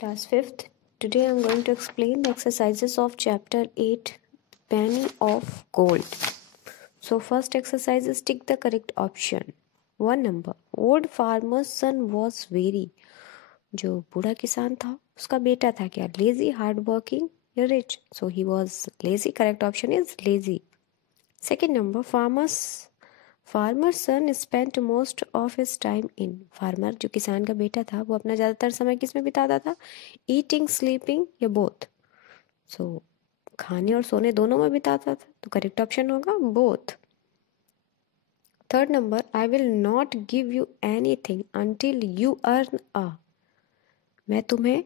Class 5th. Today I am going to explain the exercises of chapter 8, Penny of Gold. So first exercise is tick the correct option. 1 number. Old farmer's son was very. जो बूढ़ा किसान था उसका बेटा था क्या? Lazy, hard working या rich? So he was lazy. Correct option is lazy. Second number. Farmer's son spent most of his time in. Farmer जो किसान का बेटा था वो अपना ज़्यादातर समय किस में बिताता था? ईटिंग, स्लीपिंग या बोथ? सो खाने और सोने दोनों में बिताता था, तो करेक्ट ऑप्शन होगा both. Third number. I will not give you anything until you earn a. मैं तुम्हें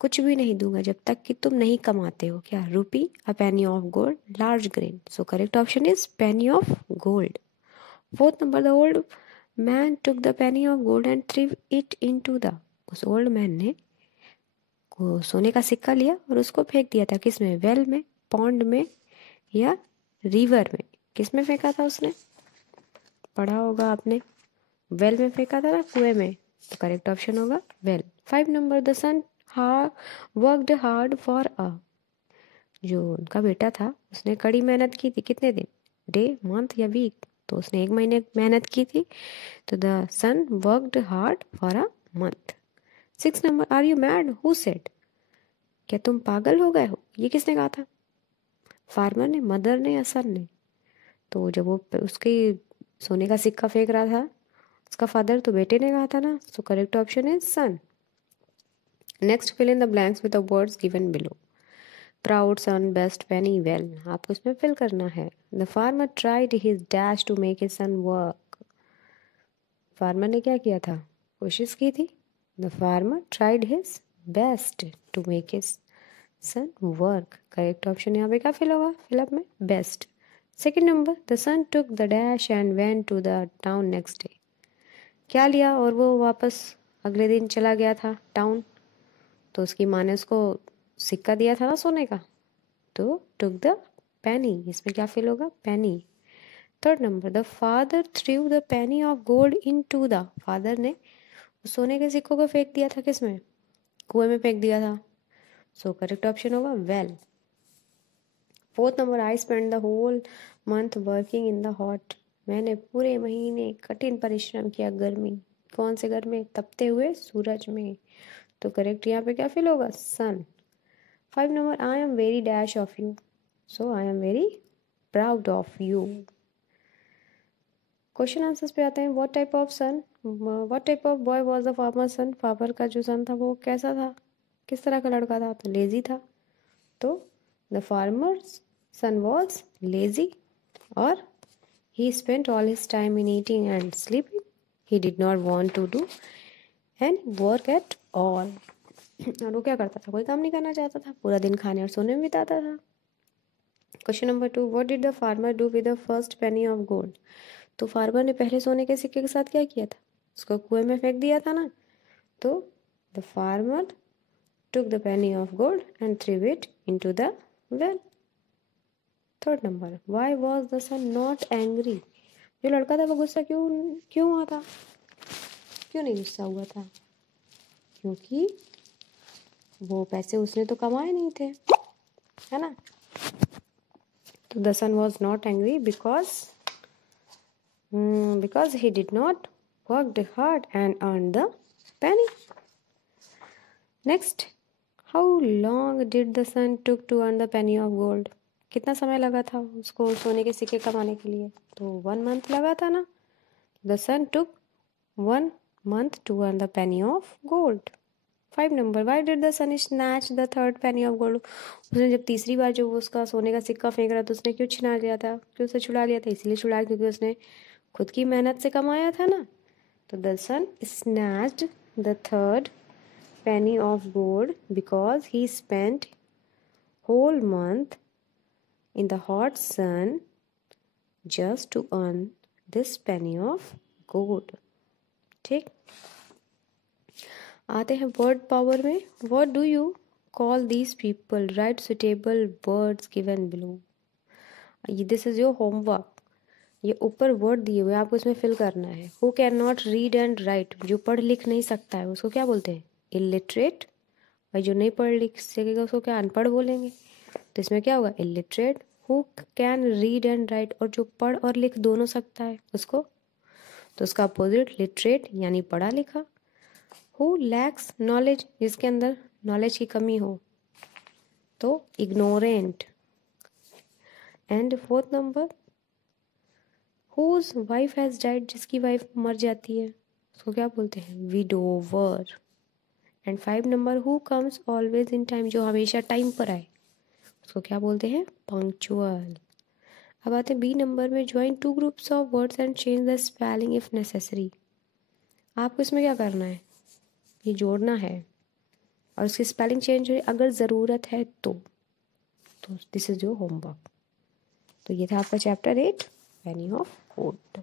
कुछ भी नहीं दूंगा जब तक कि तुम नहीं कमाते हो क्या? Rupee, a penny of gold, large grain. So correct option is penny of gold. Fourth number, the old man took the penny of gold and threw it into the. उस ओल्ड मैन ने सोने का सिक्का लिया और उसको फेंक दिया था किस में? वेल में, पॉन्ड में या रिवर में? किस में फेंका था उसने? पढ़ा होगा आपने. वेल में फेंका था ना, कुएं में. तो करेक्ट ऑप्शन होगा वेल. 5 नंबर. The son worked hard for a. जो उनका बेटा था उसने कड़ी मेहनत की थी. कितने दिन? डे, मंथ या वीक? तो उसने 1 महीने मेहनत की थी. तो the son worked hard for a month. 6 नंबर. Are you mad? Who said? क्या तुम पागल हो गए हो? ये किसने कहा था? फार्मर ने, मदर ने या सन ने? तो जब वो उसके सोने का सिक्का फेंक रहा था उसका फादर, तो बेटे ने कहा था ना. So correct option is son. Next, fill in the blanks with the words given below. Proud son, best penny, well. आपको इसमें फिल करना है. The farmer tried his dash to make his son work. Farmer ने क्या किया था? कोशिश की थी. The farmer tried his best to make his son work. Correct option यहाँ पे क्या फिल होगा? फिलअप में best. Second number. The sun took the dash and went to the town next day. क्या लिया और वो वापस अगले दिन चला गया था टाउन? तो उसकी माँ ने उसको सिक्का दिया था ना सोने का, तो टुक द पेनी. इसमें क्या फिल होगा? Penny. Third number. The father threw the penny of gold into the. Father ने सोने के सिक्कों को फेंक दिया था किस में? कुएं में फेंक दिया था. सो करेक्ट ऑप्शन होगा well. Fourth number. I spend the whole month working in the hot. मैंने पूरे महीने कठिन परिश्रम किया गर्मी. कौन से गर्मी? तपते हुए सूरज में. तो करेक्ट यहाँ पे क्या फिल होगा? सन. 5 number. I am very dash of you. So I am very proud of you. Question answers पे आते हैं. What type of boy was the farmer son. Farmer का जो सन था वो कैसा था? किस तरह का लड़का था? तो लेजी था. तो the farmer son was lazy और he spent all his time in eating and sleeping. He did not want to do any work at all. और वो क्या करता था? कोई काम नहीं करना चाहता था. पूरा दिन खाने और सोने में बिताता था. Question number 2. What did the farmer do with the first Penney of gold. तो फार्मर ने पहले सोने के सिक्के के साथ क्या किया था? उसको कुएं में फेंक दिया था ना. तो the farmer took the penny of gold and threw it into the well. Third number. Why was the son not angry. जो लड़का था वो गुस्सा क्यों हुआ था? क्यों नहीं गुस्सा हुआ था? क्योंकि वो पैसे उसने तो कमाए नहीं थे, है ना. तो the son was not angry because he did not work hard and earn the penny. Next, how long did the son took to earn the penny of gold. कितना समय लगा था उसको सोने के सिक्के कमाने के लिए? तो 1 month लगा था ना. The son took 1 month to earn the penny of gold. 5 number. Why did the son snatch the third penny of gold. उसने जब तीसरी बार जो उसका सोने का सिक्का फेंक रहा था उसने क्यों छिना लिया था? क्यों उसे छुड़ा लिया था? इसलिए छुड़ा क्योंकि उसने खुद की मेहनत से कमाया था ना. तो the son snatched the third penny of gold because he spent whole month in the hot sun just to earn this penny of gold. ठीक. आते हैं वर्ड पावर में. What do you call these people. Right suitable words given below. This is your homework. ये ऊपर word दिए हुए आपको इसमें फिल करना है. Who can not read and right. जो पढ़ लिख नहीं सकता है उसको क्या बोलते हैं? इलिटरेट भाई जो नहीं पढ़ लिख सकेगा उसको क्या अनपढ़ बोलेंगे? तो इसमें क्या होगा, illiterate who can read and right, और जो पढ़ और लिख दोनों सकता है उसको, तो उसका अपोजिट लिटरेट यानी पढ़ा लिखा। हु लैक्स नॉलेज, जिसके अंदर नॉलेज की कमी हो, तो ignorant. And fourth number, whose wife has died, जिसकी वाइफ मर जाती है उसको क्या बोलते हैं, widower. And 5 number, who comes always in time, जो हमेशा टाइम पर आए उसको क्या बोलते हैं, पंक्चुअल। अब आते हैं बी नंबर में, join two groups of words and change the spelling if necessary. आपको इसमें क्या करना है, ये जोड़ना है और उसकी स्पेलिंग चेंज हो अगर ज़रूरत है तो दिस इज योर होमवर्क। तो ये था आपका चैप्टर 8 पेनी ऑफ गोल्ड।